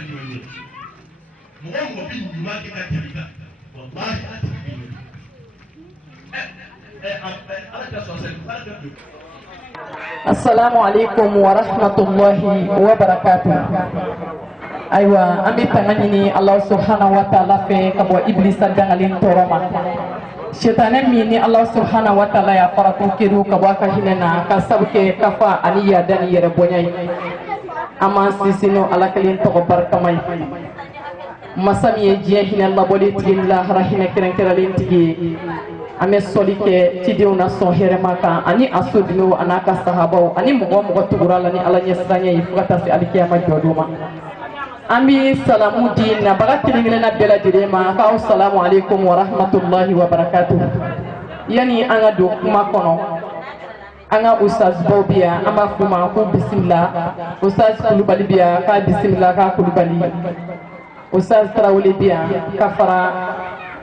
ni mo bi nyuma ke ka tabita wallahi atiki Assalamu alaikum wa rahmatullahi wa barakatuh. Aywa ambi tangani Allah subhanahu wa ta'ala fe kabo iblis dangalin toroma. Shetane mini Allah subhanahu wa ta'ala ya faratu kiru kabo ka hinena ka sabke kafa aniya dani yere bonyai. Ama sisino alakalin to barkamai. Masami je hinella boliti la rahina kiran kiralin tigi. Ame solike tidiw na son herema kan ani asudinu anaka sahabaw ani mugo tugurala ni ala nyesranya ifukata fi alikiyama joduma ambi salamu di na baga kilingile na bela direma ka assalamu alaikum wa rahmatullahi wa barakatuh. Yani anga do kuma kono anga ustaz bobia amba kuma ko bismillah ustaz kulubali biya ka bismillah ka kulubali ustaz tarawuli biya ka fara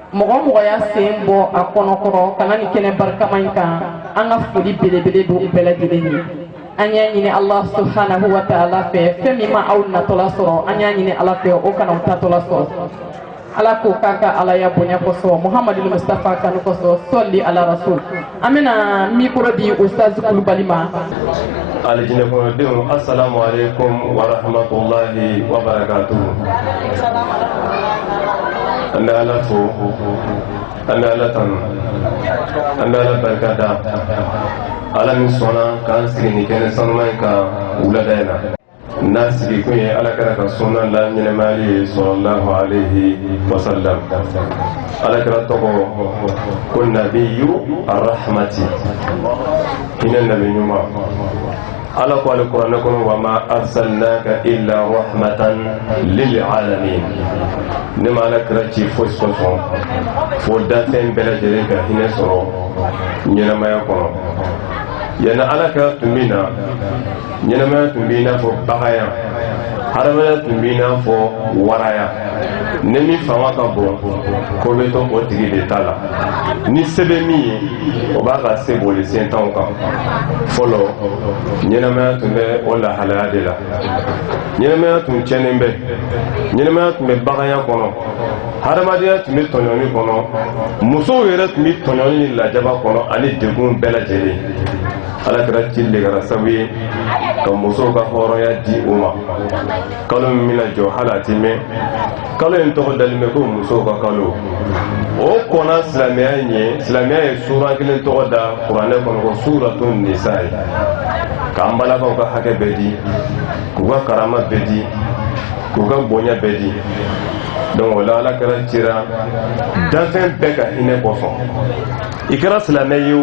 mogo ya sembo a konokoro kana ni kene barkamain kan an ga foli belebele do bela dileni anya nyine Allah subhanahu wa ta'ala fe femi ma awna tola soro anya nyine ala fe o kana ta tola soro ala ko kaka ala ya bonya ko so Muhammadul Mustafa kan ko so solli ala rasul amina mikro di ustaz Kulubalima alijine ko de assalamu alaikum wa rahmatullahi wa barakatuh. Anda ala fo anda ala tan anda ala barkada ala min sona kan sigi ni kene sanman ka uladayna nasigi kunye ala kara ka sona la nyene mali sallallahu alaihi wasallam ala kara toko kun nabiyyu arrahmati hinan nabi nyuma ala ko alquran ko wa ma arsalnaka illa rahmatan lil alamin ne mala krati fo so fo daten bela jere ka hine soro nyena maya ko yana ala ka tumina nyena maya tumina fo bagaya haramaya tumina fo waraya ne mi fama ka bo ko be to o tigi de tala ni sebe mi o ba ka se bo le sentan ka folo nyena ma tumbe wala halala de la nyena ma tum chenembe nyena ma tumbe bagaya kono haramadiya tumbe tonyoni kono muso yere tumbe tonyoni la jaba kono ani degun bela jere ala kira tilde gara sawi ka muso ka horoya di uma kalo mina jo halati me kalo en to dalime ko muso ka kalo o kona islamiyya ye sura kelen to da qur'ane kono ko suratun nisa kambala ko ka hake bedi ko ka karama bedi ko ka bonya bedi donc wala ala kira tira dafen beka ine koso ikira islamiyya yo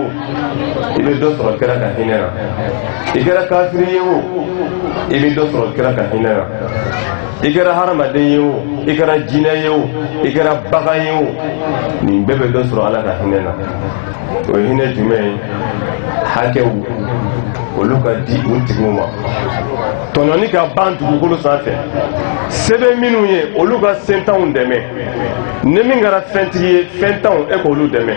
ibe do soro kira ka hinera ikira kafiri yo ibe do soro kira ka hinera ikira haramaden yo ikira jina yo ikira baga yo ni bebe do soro ala ka hinena o hine jume hakewu oluka di untiguma tononi ka bantu kulu safe sebe minu ye oluka sentan deme nemi ngara fentiye fentan e ko olu deme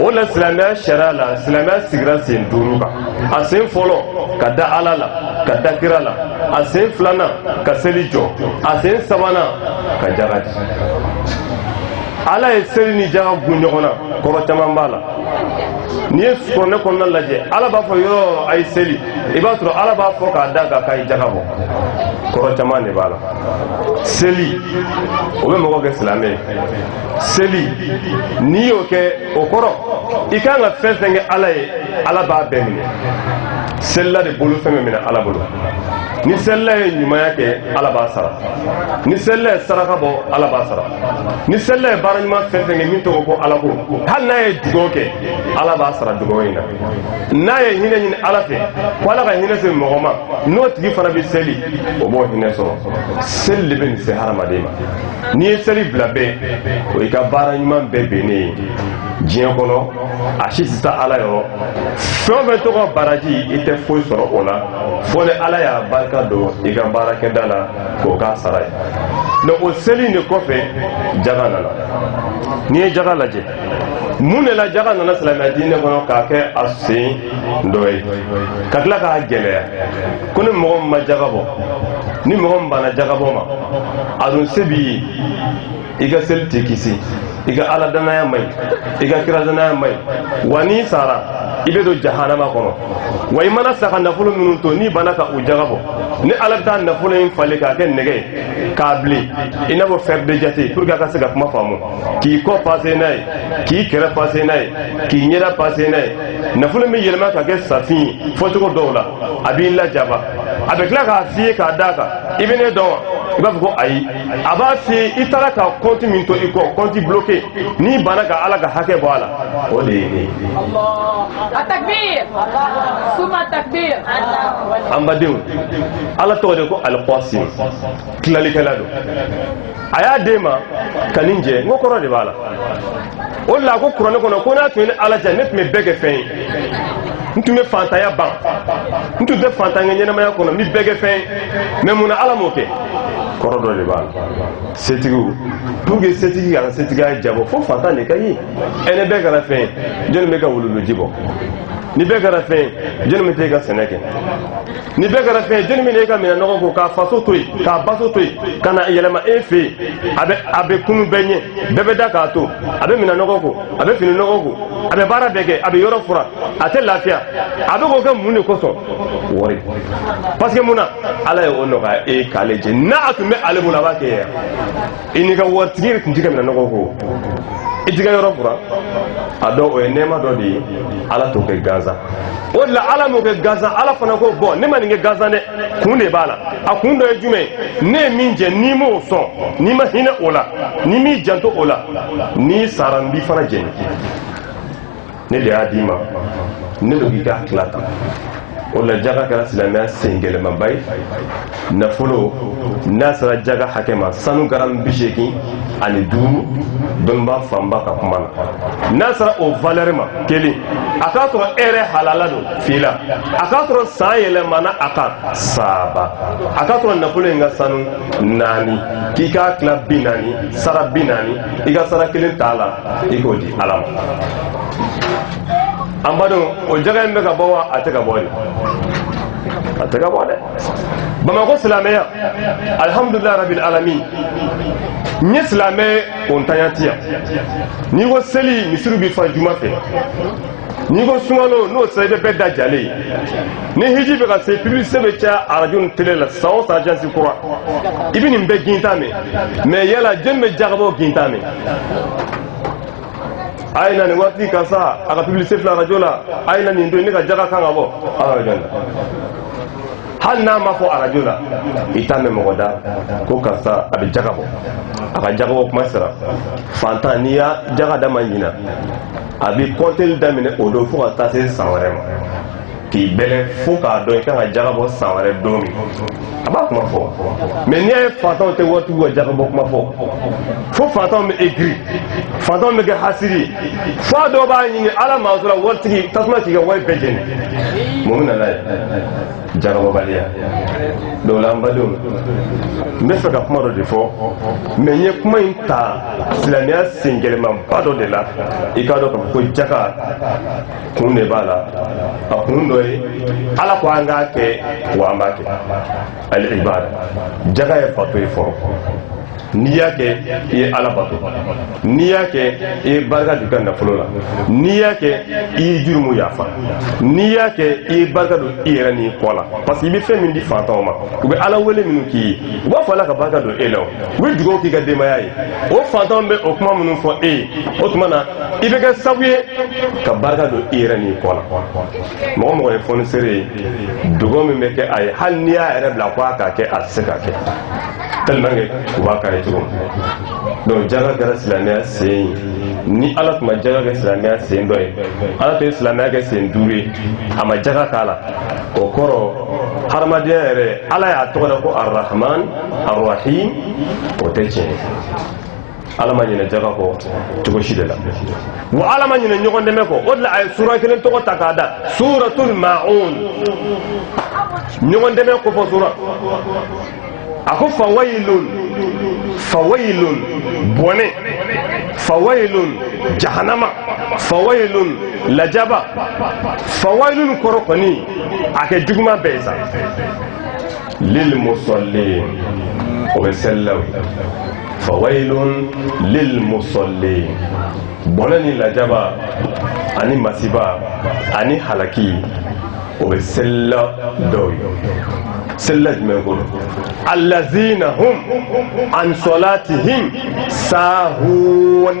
o la silamɛya sariya la silamɛya sigira sen duuru kan a sen fɔlɔ ka da ala la ka da kira la a sen filanan ka seli jɔ a sen sabanan ka jaga di ala ye seli ni jaga gun ɲɔgɔn na kɔrɔ caman b'a la n'i ye kuranɛ kɔnɔna lajɛ ala b'a fɔ yɔrɔ yɔrɔ a ye seli i b'a sɔrɔ ala b'a fɔ k'a da kan k'a ye jaga bɔ kɔrɔ caman de b'a la seli o bɛ mɔgɔ kɛ silamɛ ye seli n'i y'o kɛ o kɔrɔ i kan ka fɛn fɛn kɛ ala ye ala b'a bɛɛ minɛ selila de bolo fɛn bɛ minɛ ala bolo ni selila ye ɲumanya kɛ ala b'a sara ni selila ye saraka bɔ ala b'a sara ni selila ye baara ɲuman fɛn fɛn kɛ min tɔgɔ ko ala ko hali n'a ye dugawu kɛ ala b'a sara dugawu in na n'a ye hinɛ ɲini ala fɛ ko ala ka hinɛ se mɔgɔ ma n'o tigi fana bɛ seli o b'o hinɛ sɔrɔ seli de bɛ nin se hadamaden ma n'i ye seli bila bɛɛ o y'i ka baara ɲuman bɛɛ bɛnnen ye diɲɛ kɔnɔ a si tɛ taa ala yɔrɔ fɛn o fɛn tɔgɔ baraji i tɛ foyi sɔrɔ o la fo ni ala y'a barika don i ka baarakɛda la k'o k'a sara ye donc o seli de kɔfɛ jaga nana n'i ye jaga lajɛ mun de la jaga nana silamɛya diinɛ kɔnɔ k'a kɛ a sen dɔ ye ka tila k'a gɛlɛya ko ni mɔgɔ min ma jaga bɔ ni mɔgɔ min banna jagabɔ ma a dun se b'i ye i ka seli tɛ kisi i ka ala danaya man ɲi i ka kira danaya man ɲi wa n'i sara i bɛ don jahanama kɔnɔ wa i mana sa ka nafolo minnu to n'i banna ka u jagabɔ ni ala bɛ taa nafolo in falen k'a kɛ nɛgɛ ye k'a bilen i n'a fɔ fɛn bɛɛ jate pour que a ka se ka kuma faamu k'i kɔ pase n'a ye k'i kɛrɛ pase n'a ye k'i ɲɛda pase n'a ye nafolo bɛ yɛlɛma ka kɛ safin ye fɔcogo dɔw la a b'i lajaba a bɛ tila k'a f'i ye k'a d'a kan i bɛ ne dɔn wa i b'a fɔ ko ayi a b'a f'i ye i taara ka compte min to i kɔ compte bloqué n'i banna ka ala ka hakɛ bɔ a la o de ye ne ye. Takbir suma takbir an badenw ala tɔgɔ de ko alqasim tilalikɛla don a y'a den ma ka nin jɛ n ko kɔrɔ de b'a la o de la a ko kuranɛ kɔnɔ ko n'a tun ye ne ala jɛ ne tun bɛ bɛɛ kɛ fɛn ye n tun bɛ fantanya ban n tun tɛ fantan kɛ ɲɛnamaya kɔnɔ n bɛ bɛɛ kɛ fɛn ye mais mun na ala m'o kɛ kɔrɔ dɔ de b'a la setigiw pour que setigi ka setigiya jabɔ fo fantan de ka ye ne bɛɛ kɛra fɛn ye jɔnni bɛ ka wuluwuluji bɔ ni bɛɛ kɛra fɛn ye jɔnni bɛ taa i ka sɛnɛ kɛ ni bɛɛ kɛra fɛn ye jɔnni bɛ na i ka minɛ nɔgɔ ko k'a faso to yen k'a baso to yen ka na yɛlɛma e fɛ yen a bɛ kunu bɛɛ ɲɛ bɛɛ bɛ da k'a to a bɛ minɛ nɔgɔ ko a bɛ fini nɔgɔ ko a bɛ baara bɛɛ kɛ a bɛ yɔrɔ fura a tɛ lafiya a bɛ k'o kɛ mun de kosɔn wari parce que mun na ala ye o nɔgɔya e k'ale jɛ n'a tun bɛ ale bolo a b'a kɛ yan i n'i ka waritigi tun tɛ ka minɛ nɔgɔ ko i tɛ ka yɔrɔ fura a dɔn o ye nɛɛma dɔ de ye ala t'o kɛ gansan o de la ala m'o kɛ gansan ala fana ko bɔn ne ma nin kɛ gansan dɛ kun de b'a la a kun dɔ ye jumɛn ne ye min jɛ n'i m'o sɔn n'i ma hinɛ o la n'i m'i janto o la n'i sara n b'i fana jɛni ne de y'a d'i ma ne de k'i k'a tila tan o la jaga kɛra silamɛya sen gɛlɛmanba ye nafolo n'a sera jaga hakɛ ma sanu garan 85 dɔnniba fanba ka kuma na n'a sera o valeur ma kelen a k'a sɔrɔ e yɛrɛ halala don f'i la a k'a sɔrɔ san yɛlɛmana a kan 3 a k'a sɔrɔ nafolo in ka sanu 4 k'i k'a tila 40 sara 40 i ka sara 1 t'a la i k'o di ala ma an badon o jaga in bɛ ka bɔ wa a tɛ ka bɔ de a tɛ ka bɔ dɛ Bamako silamɛya alhamdulilahi rabbil alamin n ye silamɛ o ntanya ti yan n'i ko seli misiri bɛ fa juma fɛ n'i ko sunkalo n'o sera i bɛ bɛɛ da jalen ye ni hiji bɛ ka se publicité bɛ caya arajo ni télé la san o san agence kura i bɛ nin bɛɛ ginta mɛn mais yala jɔnni bɛ jagabɔ ginta mɛn a ye na nin waati karisa a ka publicité filɛ arajo la a ye na nin don ne ka jaga kan ka bɔ hali n'a ma fɔ arajo la i t'a mɛn mɔgɔ da ko karisa a bɛ jaga bɔ a ka jaga bɔ kuma sera fantan n'i y'a jaga da ma ɲina a bɛ kɔnteli daminɛ o don fo ka taa se san wɛrɛ ma k'i bɛlɛn fo k'a dɔn i kan ka jaga bɔ san wɛrɛ don min a b'a kuma fɔ mais n'i y'a ye fantanw tɛ waritigiw ka jaga bɔ kuma fɔ fo fantanw bɛ écrit fantanw bɛ kɛ hasidi ye fo a dɔw b'a ɲini ala maa sɔrɔ waritigi tasuma k'i ka wari bɛɛ jɛni mun nana ye jagabɔbaliya dɔw la an badenw n bɛ fɛ ka kuma dɔ de fɔ mais n ye kuma in ta silamɛya sen gɛlɛmanba dɔ de la i k'a dɔn k'a fɔ ko jaga kun de b'a la a kun dɔ ye ala ko an k'a kɛ wa an b'a kɛ al ibada jaga ye bato ye fɔlɔ n'i y'a kɛ i ye ala bato n'i y'a kɛ i ye barika don i ka nafolo la n'i y'a kɛ i ye jurumu yafa n'i y'a kɛ i ye barika don i yɛrɛ n'i kɔ la parce que i bɛ fɛn min di fantanw ma u bɛ ala wele minnu k'i ye u b'a fɔ ala ka barika don e la u bɛ dugawu k'i ka denbaya ye o fantanw bɛ o kuma minnu fɔ e ye o tuma na i bɛ kɛ sababu ye ka barika don i yɛrɛ n'i kɔ la mɔgɔ mɔgɔ ye fonisere ye dugawu min bɛ kɛ a ye hali n'i y'a yɛrɛ bila ko a k'a kɛ a tɛ se k'a kɛ tellement que u b'a kari cogo donc jaga kɛra silamɛya sen ye ni ala tun ma jaga kɛ silamɛya sen dɔ ye ala tun ye silamɛya kɛ sen 5 ye a ma jaga k'a la o kɔrɔ hadamadenya yɛrɛ ala y'a tɔgɔ da ko arrahman arrahim o tɛ tiɲɛ ala ma ɲinɛ jaga kɔ cogo si de la wa ala ma ɲinɛ ɲɔgɔn dɛmɛ kɔ o de la a ye sura kelen tɔgɔ ta k'a da suratul ma'un ɲɔgɔn dɛmɛ kɔfɛ sura a ko fawailun bɔnɛ fawailun jahanama fawailun lajaba fawailun kɔrɔ kɔni a kɛ juguman bɛɛ sa للمصلين وبسلوا فويل للمصلين بولاني لجبا أني مسيبا أني حلقي وبسلا دوي سلا جمعون الذين هم عن صلاتهم ساهون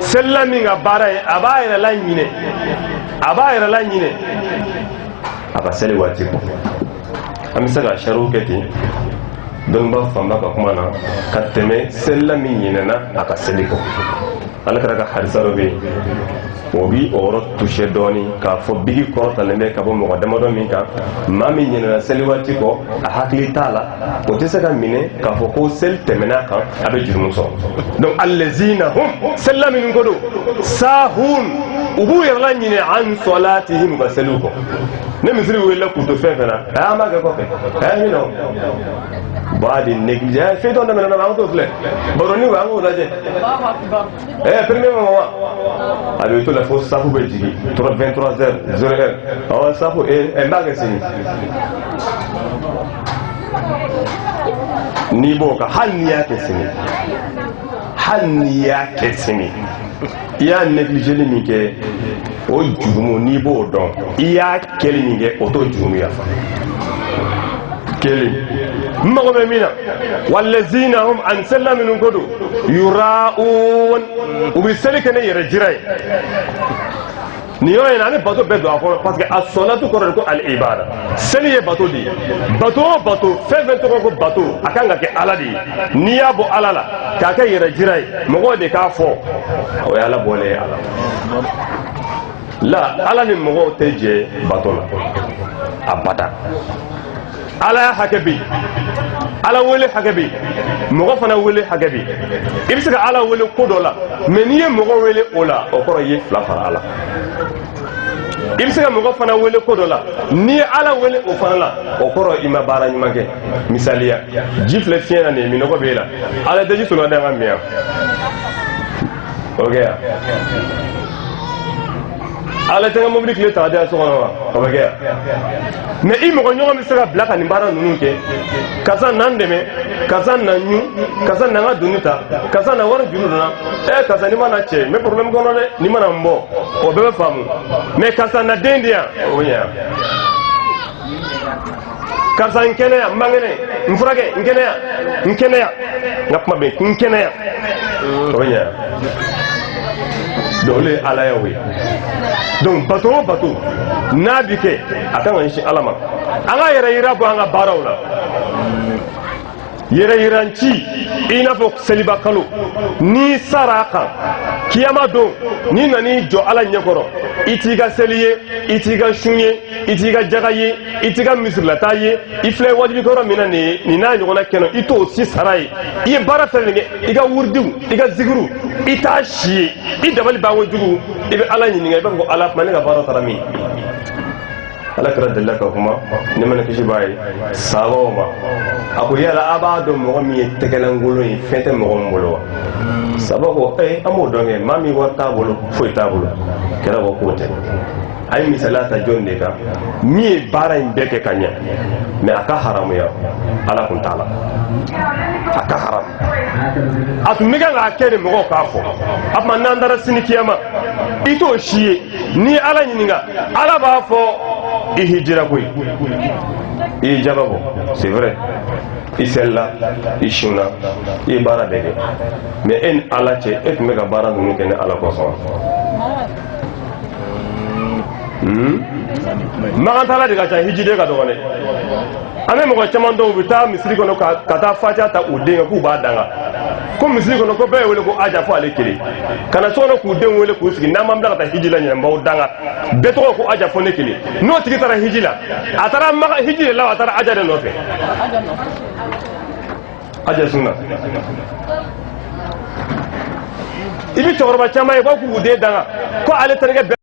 سلا من أباير لانيني أباير لانيني أبا سلي واتيكو أمي سأغا شروكتي دون با فما كمانا كتمي سلا من يننا أكا سليكو ala kara ka hadisa dɔ bɛ yen o bi o yɔrɔ touché dɔɔni k'a fɔ bigi kɔrɔtalen bɛ ka bɔ mɔgɔ damadɔ min kan maa min ɲinɛna seli waati kɔ a hakili t'a la o tɛ se ka minɛ k'a fɔ ko seli tɛmɛn'a kan a bɛ jurumu sɔrɔ donc allazina hum selila minnu ko don sahun u b'u yɛrɛ la ɲinɛ an salatihim u ka seliw kɔ ne misiri wulila k'u to fɛn fɛn na an b'a kɛ kɔfɛ min na badi négligé fait don dama na ko fle boroni wa ngo daje premier moment ali to la fausse safu be jigi 23h00 awa safu e magazine ni boka hanniya kesini ya négligé ni ke o jurumu ni bo don iya keli ni ke o to jurumu ya fa keli مغممين والذين هم عن سلم من قدو يراؤون وبالسلك يرجري نيوين أنا باتو بدو أقول باسكو الصلاة كوركو العبادة سليه باتو دي باتو فيفنتو باتو أكانغا كي على دي نيابو على لا كاكا يرجري مغودي كافو أو يالا بولي على لا على نمغو تجي باتو لا أبدا ala hakabi ala wele hakabi mogo fana wele hakabi ibisa ala wele kodola meniye mogo wele ola okoro ye fla fara ala ibisa mogo fana wele kodola ni ala wele o fana la okoro ima bara nyimake misaliya jifle fiena ne minogo bela ala deji sunu danga miya okay ala tanga mobili kile ta da so kono okay mais il mo nyoga mi sera blaka ni bara nunu ke kaza nandeme kaza nanyu kaza nanga dunita kaza na wara jununa kaza ni mana che mais problème gono le ni mana mbo o bebe famu mais kaza na dendia o nya kaza nkene ya mangene mfurage nkene ya ngapma be nkene ya o nya dole ala yawe donc bateau nabike atanga nshi alama anga yera bo anga barawla yiranci ina fo seliba kalo ni saraka kiyama don ni nani jo ala nyekoro itiga seliye itiga shunye itiga jagaye itiga mislataye ifle wajibi koro minane ni na nyona keno ito si sarai i bara telenge iga wurdu iga zigru ita shi i dabali bawo jugu ibe ala nyinga ibe ko ala maniga bara tarami ala kara dalaka kuma ne mana kishi bai sawo ma ako yala abado mo mi tekelangolo yi fete mo ngolo sabako amo donge mami warta bolo foi tabolo kera ko kote ay mi salata jonde ka mi bara imbeke kanya me aka haramu ya ala kun taala aka haram atu miga ga kene mo ka fo apma nandara sinikiyama ito shiye ni ala nyininga ala ba fo i hijira koy i jababo c'est vrai i sella i shuna i bara dege mais en ala che et mega bara nunu kene ala ko so magantala de ka cha hijide ka dogone ame mo ko chamando bita misri kono ka ta faja ta udenga ku ba danga ko misri kono ko be wele ko aja fo ale kele kana sono ku den wele ku sigi namam da ta hijila nyam baw danga beto ko aja fo ne kele no tigi tara hijila atara ma hijila la atara aja de no fe aja sunna ibi chorba chama e ko ku de danga ko ale tarige